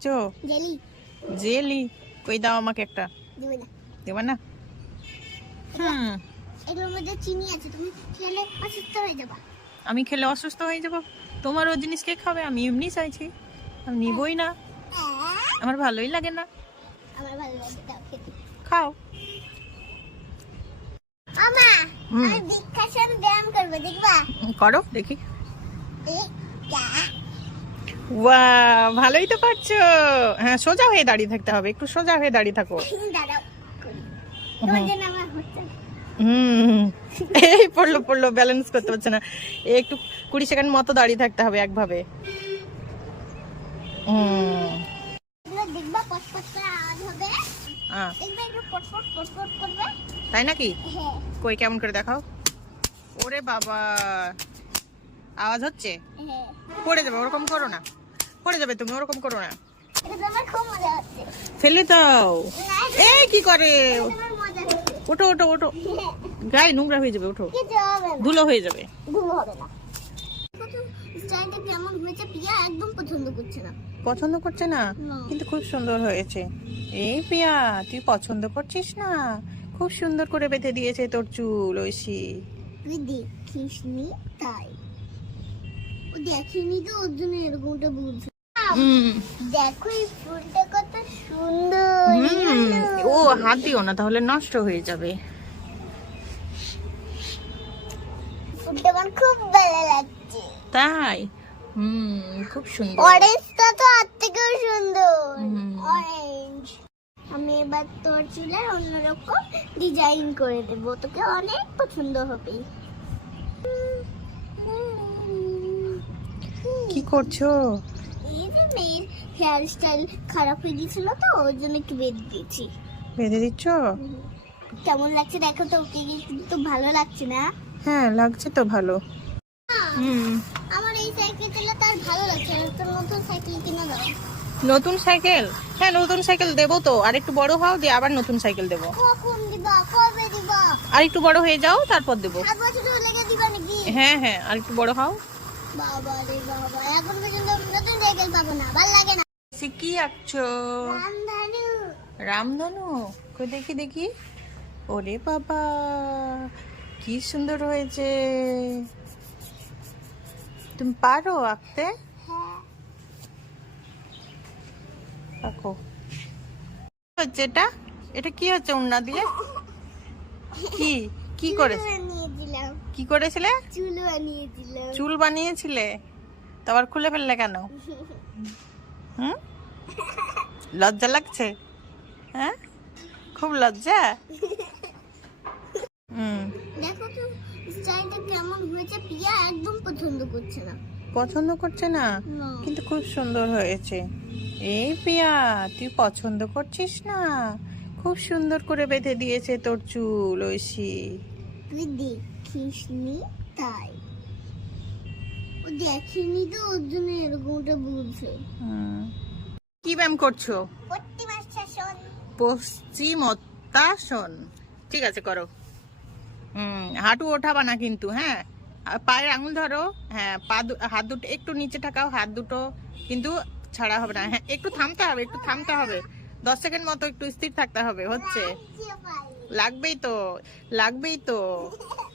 চো jelly. Jelly? কই দাও আমাকে একটা। দেবে না। দেবা না? হুম। এগুলোর মধ্যে চিনি আছে তুমি খেলে অসুস্থ হয়ে যাবা। আমি খেলে অসুস্থ হয়ে যাব? তোমার ও জিনিস কে খাবে? আমি এমনি চাইছি। আমি নিবই না। আমার ভালোই লাগে না। আমার ভালো লাগে দাও খেতে। খাও। আমা। আমি ব্যায়াম করব দেখবা? করো দেখি। এই যা। ওয়া ভালোই তো পারছ। হ্যাঁ সোজা হয়ে দাঁড়িয়ে থাকতে হবে একটু সোজা হয়ে দাঁড়িয়ে থাকো। হুম। এই পড়ল পড়ল ব্যালেন্স করতে পারছে না। একটু কুড়ি সেকেন্ড মতো দাঁড়িয়ে থাকতে হবে একভাবে। হুম। তাই নাকি? হ্যাঁ। কই কেমন করে দেখাও? ওরে বাবা আওয়াজ হচ্ছে? হ্যাঁ। পড়ে যাবে ওরকম করো না। পড়ে যাবে তুমি ওরকম করো না। ফেলে দাও। এই কি করে? ওঠো ওঠো ওঠো। হ্যাঁ, গায়ে নোংরা হয়ে যাবে ওঠো। ধুলো হয়ে যাবে। পছন্দ করছে না। কিন্তু খুব সুন্দর হয়েছে। এই পিয়া তুই পছন্দ করছিস না? খুব সুন্দর করে বেঁধে দিয়েছে তোর চুল ঐশী। তুই দেখিস নি তাই। ও দেখিনি তো ওর জন্য এরকমটা হুম দেখো এই ফুলটা কত সুন্দর ও হাত দিও না তাহলে নষ্ট হয়ে যাবে। ফুলটা আমার খুব ভালো লাগছে। তাই? হুম খুব সুন্দর। অরেঞ্জটা তো আর থেকেও সুন্দর। অরেঞ্জ আমি এবার তোর চুলের অন্যরকম ডিজাইন করে দেব। তোকে অনেক পছন্দ হবে। কি করছ? এই যে মেয়ের হেয়ার স্টাইল খারাপ হয়ে গেছিল তো ওর জন্য একটু বেঁধে দিয়েছি। বেঁধে দিচ্ছ? কেমন লাগছে দেখো তো ওকে কিন্তু ভালো লাগছে না? হ্যাঁ লাগছে তো ভালো। হুম। আমার এই সাইকেল চালা তার ভালো লাগছে নতুন সাইকেল কিনে দাও। নতুন সাইকেল হ্যাঁ নতুন সাইকেল দেবো তো। আর একটু বড় হও দিয়ে আবার নতুন সাইকেল দেবো। আর একটু বড় হয়ে যাও তারপর দেবো। হ্যাঁ হ্যাঁ আর একটু বড় হও। বাবা রে বাবা এখন পর্যন্ত নতুন সাইকেল পাবো না ভালো লাগে না। সে কি আঁকছো? রামধানু। রামধনু? কই দেখি দেখি। ওরে বাবা কি সুন্দর হয়েছে। তুমি পারো আঁকতে? হ্যাঁ। আঁকো। হচ্ছে এটা? এটা কি হচ্ছে উন্না দিয়ে? কি? কি করে চুল বানিয়েছিলাম কি করেছিলে? চুল বানিয়েছিলাম চুল বানিয়েছিলে? তো আবার খুলে ফেললে কেন? হুম? লজ্জা লাগছে? হ্যাঁ? খুব লজ্জা? হুম। দেখো তো স্টাইলটা কেমন হয়েছে? পিয়া একদম পছন্দ করছে না। পছন্দ করছে না? কিন্তু খুব সুন্দর হয়েছে। এই পিয়া তুই পছন্দ করছিস না? খুব সুন্দর করে বেঁধে দিয়েছে তোর চুল ঐশী। তুই দেখিস নি তাই। ও দেখিনি তো ওর জন্য এরকমটা বলছে কি ব্যায়াম করছ? পশ্চিমোত্তাসন ঠিক আছে করো। হুম হাঁটু ওঠাবা না কিন্তু হ্যাঁ? পায়ের আঙুল ধরো হ্যাঁ পা হাত দুটো একটু নিচে ঠাকাও হাত দুটো কিন্তু ছাড়া হবে না। হ্যাঁ একটু থামতে হবে একটু থামতে হবে। দশ সেকেন্ড মতো একটু স্থির থাকতে হবে হচ্ছে। লাগবেই তো লাগবেই তো।